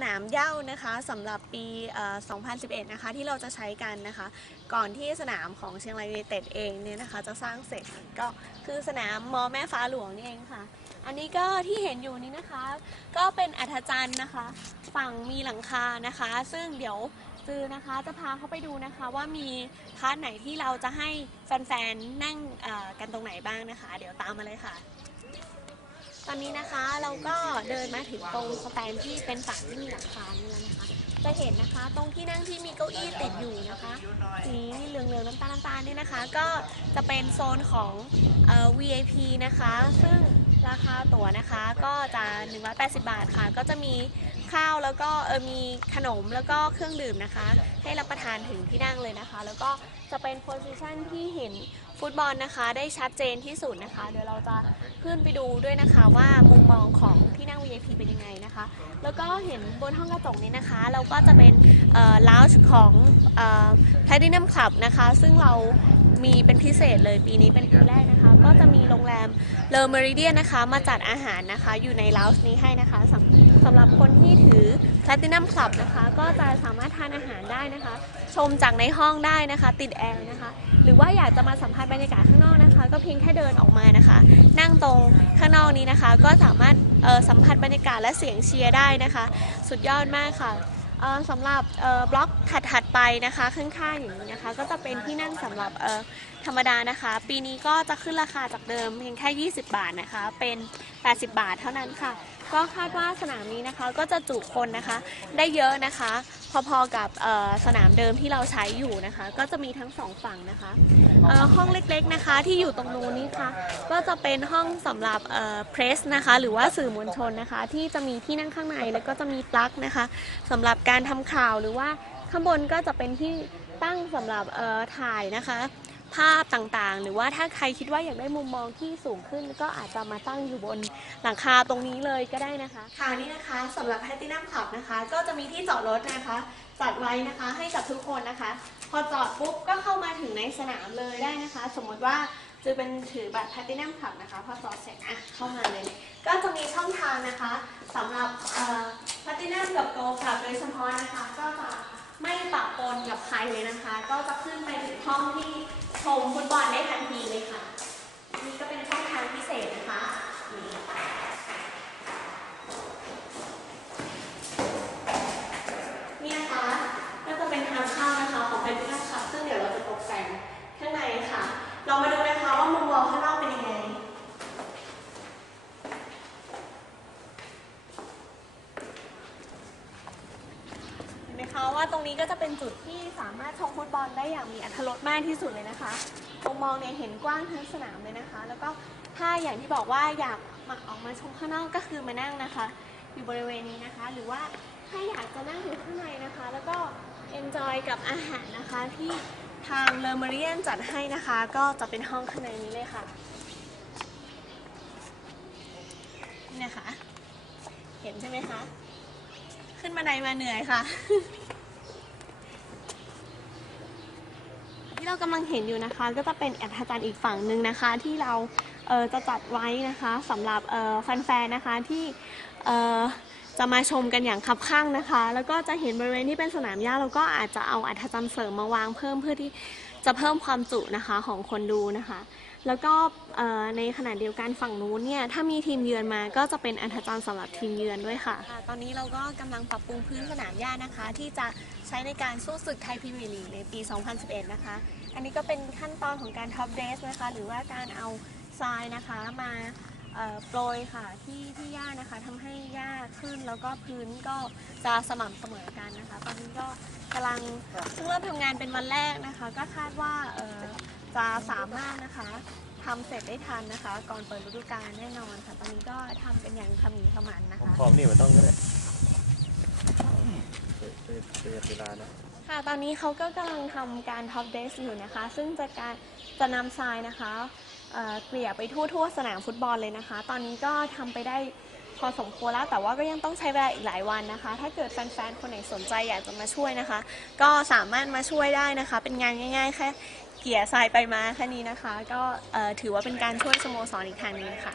สนามเย้านะคะสำหรับปี 2011 นะคะที่เราจะใช้กันนะคะ ก่อนที่สนามของเชียงรายยูไนเต็ดเองเนี่ยนะคะจะสร้างเสร็จก็คือสนามมอแม่ฟ้าหลวงนี่เองค่ะ อันนี้ก็ที่เห็นอยู่นี้นะคะ ก็เป็นอัธจันทร์นะคะ ฝั่งมีหลังคานะคะ ซึ่งเดี๋ยวจือนะคะจะพาเขาไปดูนะคะว่ามีพาร์ทไหนที่เราจะให้แฟนๆนั่งกันตรงไหนบ้างนะคะ เดี๋ยวตามมาเลยค่ะ ตอนนี้นะคะเราก็เดินมาถึงตรงสแตนที่เป็นฝั่งที่มีหลังคานี่แล้วนะคะ จะเห็นนะคะตรงที่นั่งที่มีเก้าอี้ติดอยู่นะคะสีเหลืองๆน้ำตาลน้ำตาลนี่นะคะ ก็จะเป็นโซนของเอ่อ VIP นะคะ ซึ่งราคาตั๋วนะคะก็จะ 180 บาทค่ะ ก็จะมีข้าวแล้วก็เออมีขนมแล้วก็เครื่องดื่มนะคะ ให้รับประทานถึงที่นั่งเลยนะคะ แล้วก็จะเป็นโพสิชันที่เห็น ฟุตบอลนะคะได้ชัดเจนที่สุดนะคะ เดี๋ยวเราจะขึ้นไปดูด้วยนะคะว่ามุมมองของที่นั่ง VIP เป็นยังไงนะคะ แล้วก็เห็นบนห้องกระจกนี้นะคะ เราก็จะเป็นเอ่อลาวช์ของเอ่อ Platinum Club นะคะ ซึ่งเรา มีเป็นพิเศษเลยปีนี้เป็นปีแรกนะคะ ก็จะมีโรงแรมเลอเมริเดียนนะคะ มาจัดอาหารนะคะ อยู่ในลาวช์นี้ให้นะคะสำสำหรับคนที่ถือ Platinum Club นะคะ ก็จะสามารถทานอาหารได้นะคะ ชมจากในห้องได้นะคะ ติดแอร์นะคะ หรือว่าอยากจะมาสัมผัสบรรยากาศข้างนอกนะคะ ก็เพียงแค่เดินออกมานะคะ นั่งตรงข้างนอกนี้นะคะ ก็สามารถสัมผัสบรรยากาศและเสียงเชียร์ได้นะคะ สุดยอดมากค่ะ สำหรับบล็อกถัดๆไปนะคะข้างๆอย่างนี้นะคะ ก็จะเป็นที่นั่งสำหรับธรรมดานะคะ ปีนี้ก็จะขึ้นราคาจากเดิมเพียงแค่ 20 บาทนะคะ เป็น 80 บาทเท่านั้นค่ะ ก็คาดว่าสนามนี้นะคะก็จะจุคนนะคะได้เยอะนะคะ พอๆกับสนามเดิมที่เราใช้อยู่นะคะ ก็จะมีทั้งสองฝั่งนะคะห้องเล็กๆนะคะที่อยู่ตรงนู้นนี่ค่ะก็จะเป็นห้องสำหรับเพรสนะคะหรือว่าสื่อมวลชนนะคะ ที่จะมีที่นั่งข้างในแล้วก็จะมีปลั๊กนะคะสำหรับการทำข่าวหรือว่าข้างบนก็จะเป็นที่ตั้งสำหรับถ่ายนะคะ ภาพต่างๆ หรือว่าถ้าใครคิดว่าอยากได้มุมมองที่สูงขึ้น ก็อาจจะมาตั้งอยู่บนหลังคาตรงนี้เลยก็ได้นะคะ ค่ะนี่นะคะสำหรับแพตตินัมขับนะคะ ก็จะมีที่จอดรถนะคะ จัดไว้นะคะให้กับทุกคนนะคะ พอจอดปุ๊บก็เข้ามาถึงในสนามเลยได้นะคะ สมมติว่าจะเป็นถือบัตรแพตตินัมขับนะคะ พอจอดเสร็จอะเข้ามาเลย ก็จะมีช่องทางนะคะสำหรับแพตตินัมกับโกขับโดยเฉพาะนะคะ ก็จะไม่ปะปนกับใครเลยนะคะ ก็จะขึ้นไปถึงห้องที่ ชมฟุตบอลได้ทันทีเลยค่ะ นี่ก็เป็นช่องทางพิเศษนะคะนี่นี่ะคะก็จะเป็นทางเข้านะคะของแพนทินัมค่ะซึ่งเดี๋ยวเราจะตกแต่งข้างในค่ะ เรามาดูนะคะว่ามุมมองข้างนอกเป็นยังไง เห็นไหมคะ ว่าตรงนี้ก็จะเป็นจุดที่สามารถชมฟุตบอลได้อย่างมีอรรถรสมากที่สุดเลยนะคะมุมมองเนี่ยเห็นกว้างทั้งสนามเลยนะคะ แล้วก็ถ้าอย่างที่บอกว่าอยากมาออกมาชมข้างนอกก็คือมานั่งนะคะ อยู่บริเวณนี้นะคะ หรือว่าถ้าอยากจะนั่งอยู่ข้างในนะคะ แล้วก็ enjoy กับอาหารนะคะที่ทางเลอเมเรียนจัดให้นะคะ ก็จะเป็นห้องข้างในนี้เลยค่ะนี่นะคะ เห็นใช่ไหมคะ ขึ้นมาไดมาเหนื่อยค่ะ ที่เรากำลังเห็นอยู่นะคะ ก็จะเป็นแอดทจันทร์อีกฝั่งหนึ่งนะคะ ที่เราเจะจัดไว้นะคะสำหรับแฟนๆนะคะที่เจะมาชมกันอย่างคับข้างนะคะ แล้วก็จะเห็นบริเวณที่เป็นสนามหญ้าเราก็อาจจะเอาอัฐจันทร์เสริมมาวางเพิ่มเพื่อที่จะเพิ่มความจุนะคะของคนดูนะคะ แล้วก็ในขณะเดียวกันฝั่งนู้นเนี่ยถ้ามีทีมเยือนมาก็จะเป็นอันธจันทร์สำหรับทีมเยือนด้วยค่ะ ตอนนี้เราก็กำลังปรับปรุงพื้นสนามหญ้านะคะ ที่จะใช้ในการสู้ศึกไทยพรีเมียร์ลีกในปี 2011 นะคะ อันนี้ก็เป็นขั้นตอนของการท็อปเดสนะคะ หรือว่าการเอาทรายนะคะมาโปรยค่ะที่ที่หญ้านะคะทำให้หญ้าขึ้นแล้วก็พื้นก็จะสม่ำเสมอกันนะคะ ตอนนี้ก็กำลังเพิ่งเริ่มทำงานเป็นวันแรกนะคะ ก็คาดว่า จะสามารถนะคะทำเสร็จได้ทันนะคะ ก่อนเปิดฤดูกาลแน่นอนค่ะ ตอนนี้ก็ทำเป็นอย่างขมีขมันนะคะพร้อมนี่มันต้องก็ได้เวลานะค่ะ ตอนนี้เขาก็กำลังทำการท็อปเดสอยู่นะคะ ซึ่งจะการจะนำทรายนะคะเอ่อเกลี่ยไปทั่วทั่วๆสนามฟุตบอลเลยนะคะ ตอนนี้ก็ทำไปได้พอสมควรแล้วแต่ว่าก็ยังต้องใช้เวลาอีกหลายวันนะคะ ถ้าเกิดแฟนๆ คนไหนสนใจอยากจะมาช่วยนะคะ ก็สามารถมาช่วยได้นะคะ เป็นงานง่ายๆ แค่ เกลี่ยทรายไปมาแค่นี้นะคะ ก็เอ่อถือว่าเป็นการช่วยสโมสรอีกทางหนึงค่ะ